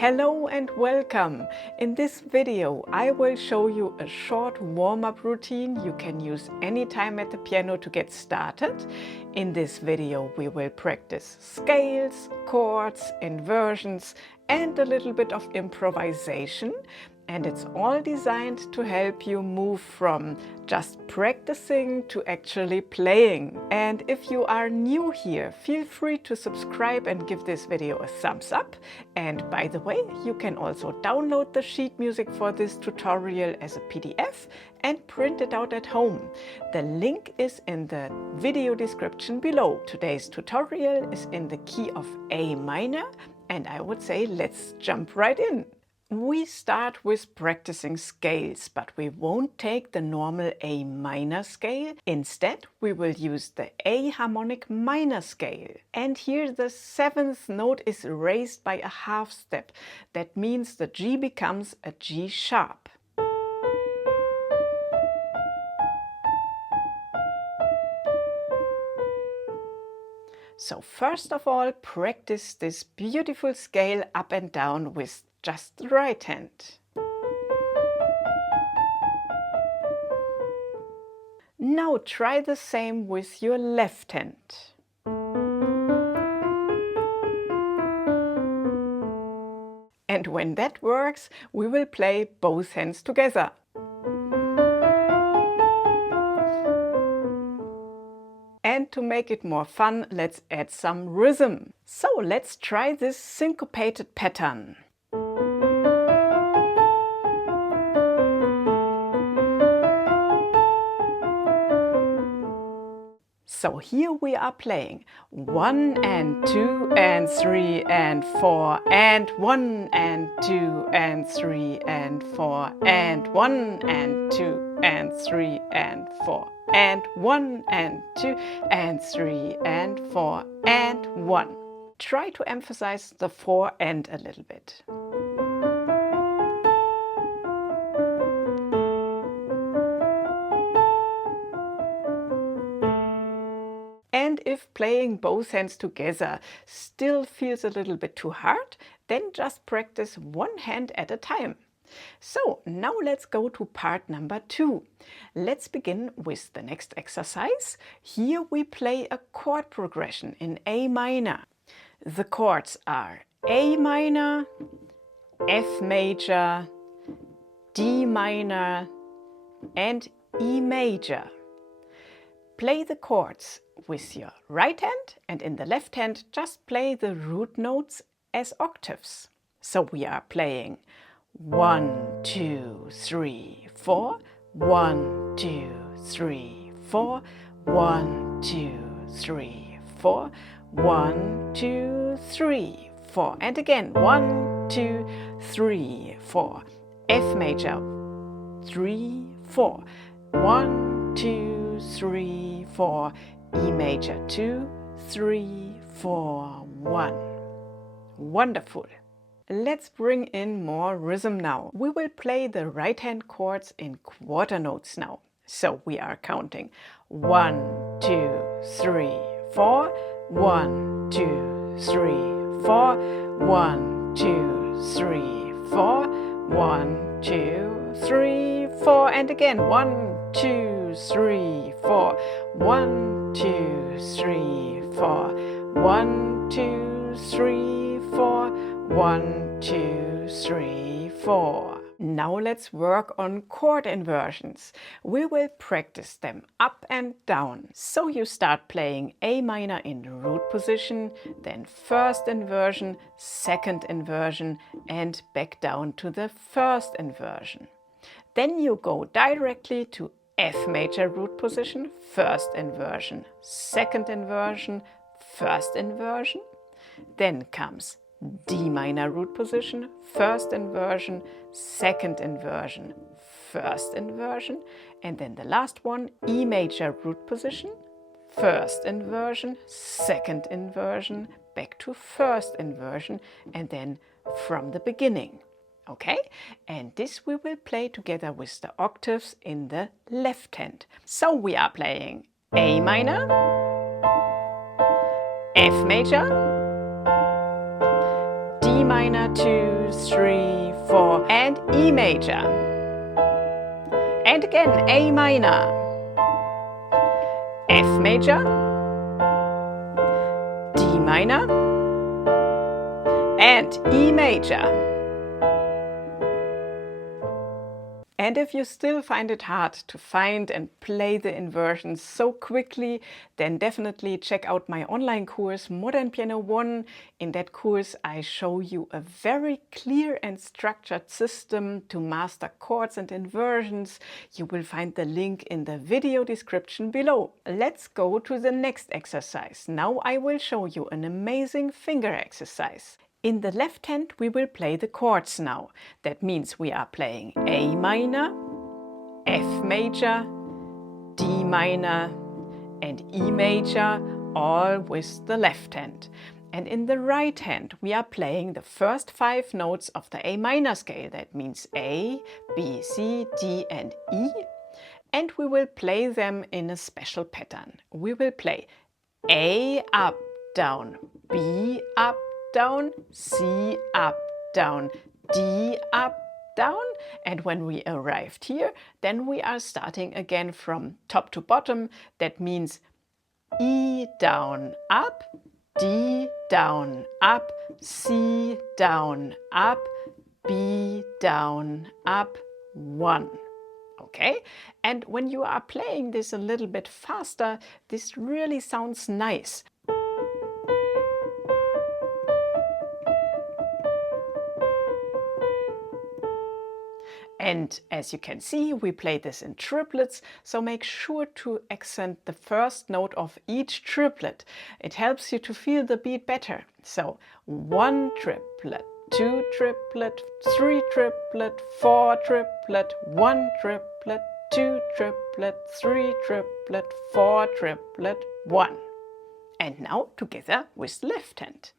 Hello and welcome! In this video I will show you a short warm-up routine you can use anytime at the piano to get started. In this video we will practice scales, chords, inversions and a little bit of improvisation. And it's all designed to help you move from just practicing to actually playing. And if you are new here, feel free to subscribe and give this video a thumbs up. And by the way, you can also download the sheet music for this tutorial as a PDF and print it out at home. The link is in the video description below. Today's tutorial is in the key of A minor, and I would say let's jump right in. We start with practicing scales, but we won't take the normal A minor scale. Instead, we will use the A harmonic minor scale. And here the seventh note is raised by a half step. That means the G becomes a G sharp. So first of all, practice this beautiful scale up and down with just the right hand. Now try the same with your left hand. And when that works, we will play both hands together. And to make it more fun, let's add some rhythm. So let's try this syncopated pattern. So here we are playing 1 and 2 and 3 and 4 and 1 and 2 and 3 and 4 and 1 and 2 and 3 and 4 and 1 and 2 and 3 and 4 and 1. Try to emphasize the 4 and a little bit. And if playing both hands together still feels a little bit too hard, then just practice one hand at a time. So now let's go to part number 2. Let's begin with the next exercise. Here we play a chord progression in A minor. The chords are A minor, F major, D minor and E major. Play the chords with your right hand, and in the left hand just play the root notes as octaves. So we are playing 1, 2, 3, 4, 1, 2, 3, 4, 1, 2, 3, 4, 1, 2, 3, 4. And again 1, 2, 3, 4. F major 3, 4. 1, 2, 3, 4. E major 2, 3, 4, 1. Wonderful. Let's bring in more rhythm now. We will play the right hand chords in quarter notes now. So we are counting 1, 2, 3, 4, 1, 2, 3, 4, 1, 2, 3, 4, 1, 2, 3, 4, and again 1, 2, 3, 4, 1, 2, 3, 4, 1, 2, 3, 4, 1, 2, 3, 4. Now let's work on chord inversions. We will practice them up and down. So you start playing A minor in root position, then first inversion, second inversion and back down to the first inversion. Then you go directly to F major root position, first inversion, second inversion, first inversion. Then comes D minor root position, first inversion, second inversion, first inversion. And then the last one, E major root position, first inversion, second inversion, back to first inversion, and then from the beginning. Okay, and this we will play together with the octaves in the left hand. So we are playing A minor, F major, D minor, 2, 3, 4, and E major. And again, A minor, F major, D minor, and E major. And if you still find it hard to find and play the inversions so quickly, then definitely check out my online course Modern Piano 1. In that course I show you a very clear and structured system to master chords and inversions. You will find the link in the video description below. Let's go to the next exercise. Now I will show you an amazing finger exercise. In the left hand we will play the chords now. That means we are playing A minor, F major, D minor and E major, all with the left hand. And in the right hand we are playing the first 5 notes of the A minor scale. That means A, B, C, D and E. And we will play them in a special pattern. We will play A up, down, B up, down, C up, down, D up, down, and when we arrived here, then we are starting again from top to bottom. That means E down, up, D down, up, C down, up, B down, up, 1. Okay, and when you are playing this a little bit faster, this really sounds nice. And as you can see, we play this in triplets, so make sure to accent the first note of each triplet. It helps you to feel the beat better. So 1 triplet, 2 triplet, 3 triplet, 4 triplet, 1 triplet, 2 triplet, 3 triplet, 4 triplet, 1. And now together with the left hand.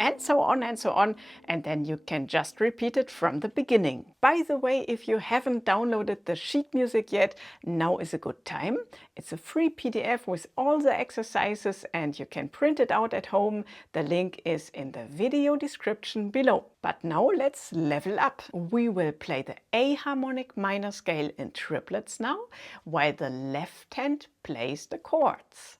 And so on and so on, and then you can just repeat it from the beginning. By the way, if you haven't downloaded the sheet music yet, now is a good time. It's a free PDF with all the exercises and you can print it out at home. The link is in the video description below. But now let's level up. We will play the A harmonic minor scale in triplets now, while the left hand plays the chords.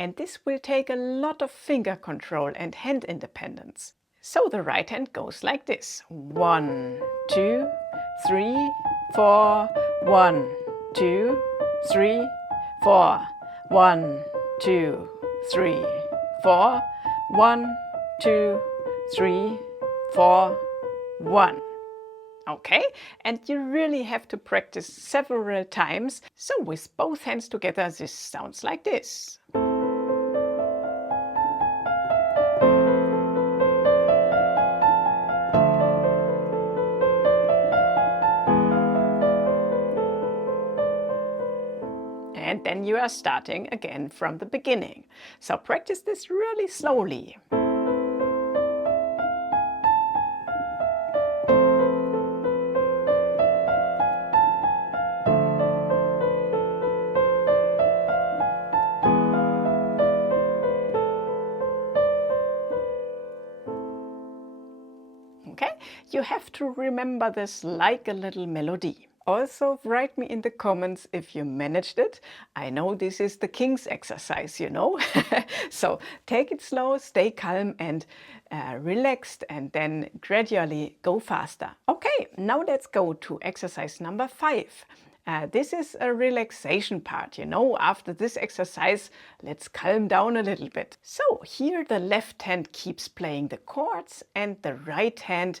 And this will take a lot of finger control and hand independence. So the right hand goes like this. 1, 2, 3, 4, 1, 2, 3, 4, 1, 2, 3, 4, 1, 2, 3, 4, 1. Okay, and you really have to practice several times. So with both hands together, this sounds like this. And then you are starting again from the beginning. So practice this really slowly. Okay, you have to remember this like a little melody. Also, write me in the comments if you managed it. I know this is the king's exercise, you know. So take it slow, stay calm and relaxed, and then gradually go faster. Okay, now let's go to exercise number 5. This is a relaxation part, you know. After this exercise, let's calm down a little bit. So here the left hand keeps playing the chords and the right hand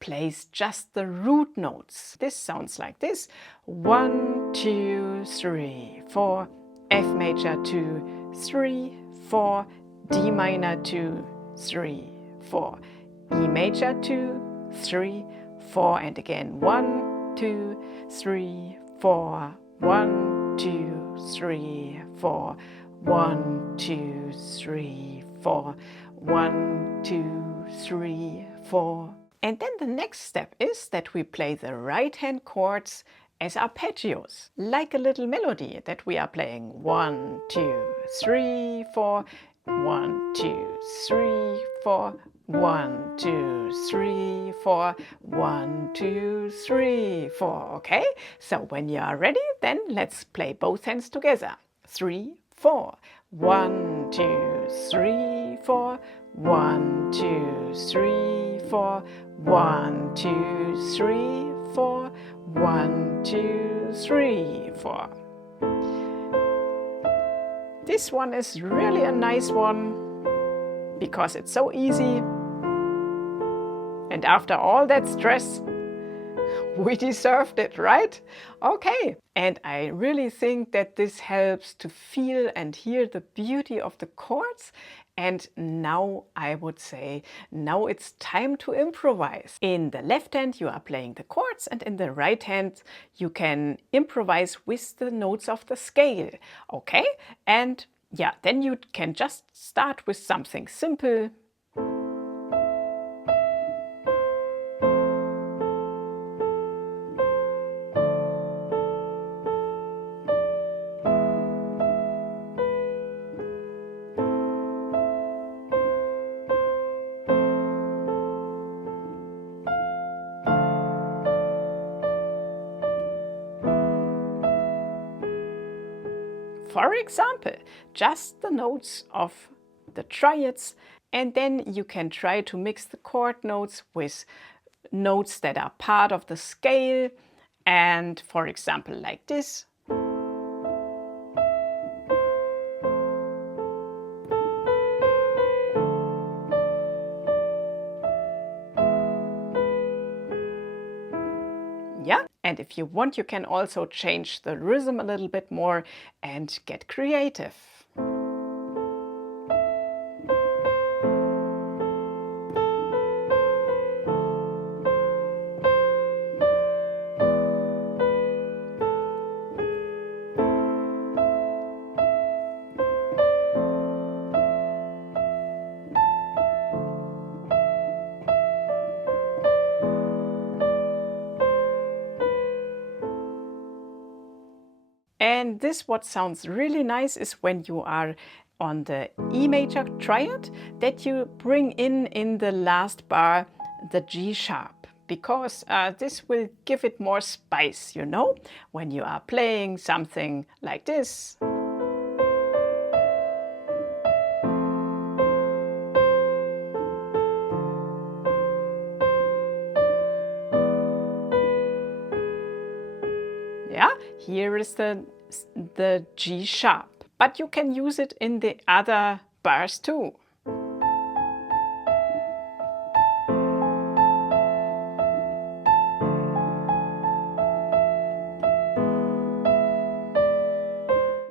plays just the root notes. This sounds like this. 1, 2, 3, 4, F major 2, 3, 4, D minor 2, 3, 4, E major 2, 3, 4, and again 1, 2, 3, 4, 1, 2, 3, 4, 1, 2, 3, 4, 1, 2, 3, 4. And then the next step is that we play the right hand chords as arpeggios, like a little melody that we are playing 1, 2, 3, 4, 1, 2, 3, 4, 1, 2, 3, 4, 1, 2, 3, 4. Okay, so when you are ready, then let's play both hands together. 3, 4. 1, 2, 3, 4. 1, 2, 3, 4. 1, 2, 3, 4. 1, 2, 3, 4. This one is really a nice one because it's so easy. And after all that stress, we deserved it, right? Okay. And I really think that this helps to feel and hear the beauty of the chords. And now I would say, now it's time to improvise. In the left hand you are playing the chords, and in the right hand you can improvise with the notes of the scale. Okay? And yeah, then you can just start with something simple. For example, just the notes of the triads, and then you can try to mix the chord notes with notes that are part of the scale, and for example like this. Yeah, and if you want, you can also change the rhythm a little bit more and get creative. And this what sounds really nice is when you are on the E major triad, that you bring in the last bar the G sharp, because this will give it more spice, you know, when you are playing something like this. Yeah, here is the G sharp, but you can use it in the other bars too.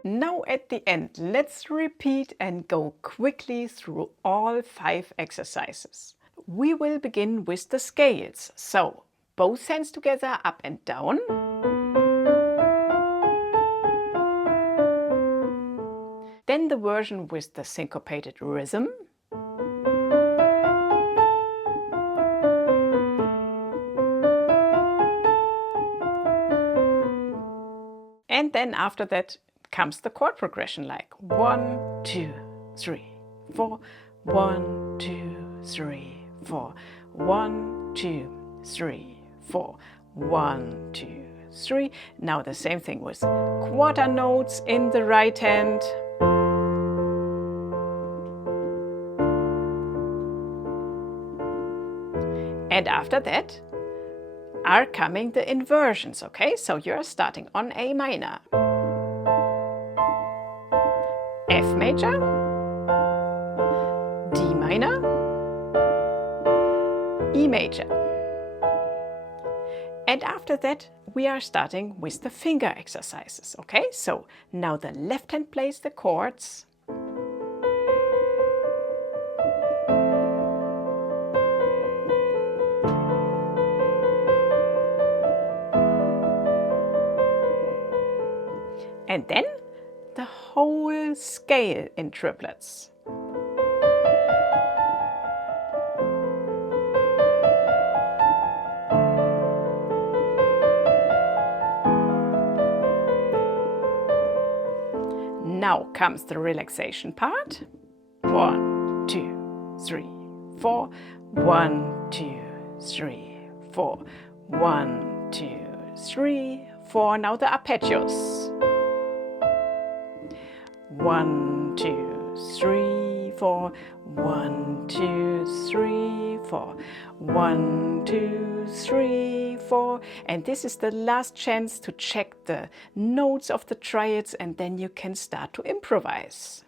Now at the end, let's repeat and go quickly through all 5 exercises. We will begin with the scales. So, both hands together, up and down. Then the version with the syncopated rhythm. And then after that comes the chord progression, like 1, 2, 3, 4, 1, 2, 3, 4, 1, 2, 3, 4, 1, 2, 3. Now the same thing with quarter notes in the right hand. And after that are coming the inversions, okay? So you're starting on A minor, F major, D minor, E major. And after that, we are starting with the finger exercises, okay? So now the left hand plays the chords. And then the whole scale in triplets. Now comes the relaxation part. 1, 2, 3, 4. 1, 2, 3, 4. 1, 2, 3, 4. Now the arpeggios. 1, 2, 3, 4. 1, 2, 3, 4. 1, 2, 3, 4. And this is the last chance to check the notes of the triads, and then you can start to improvise.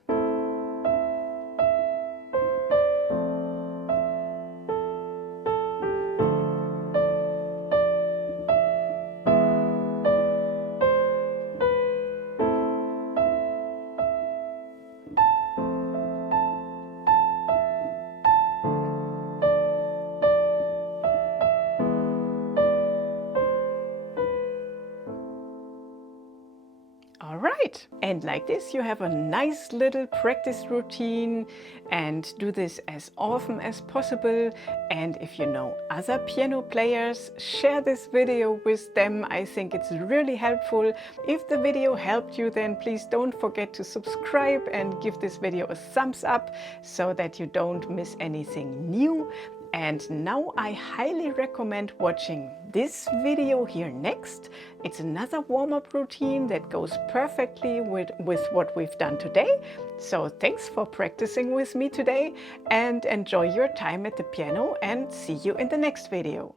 Alright, and like this you have a nice little practice routine, and do this as often as possible. And if you know other piano players, share this video with them. I think it's really helpful. If the video helped you, then please don't forget to subscribe and give this video a thumbs up so that you don't miss anything new. And now I highly recommend watching this video here next. It's another warm-up routine that goes perfectly with what we've done today. So thanks for practicing with me today, and enjoy your time at the piano, and see you in the next video.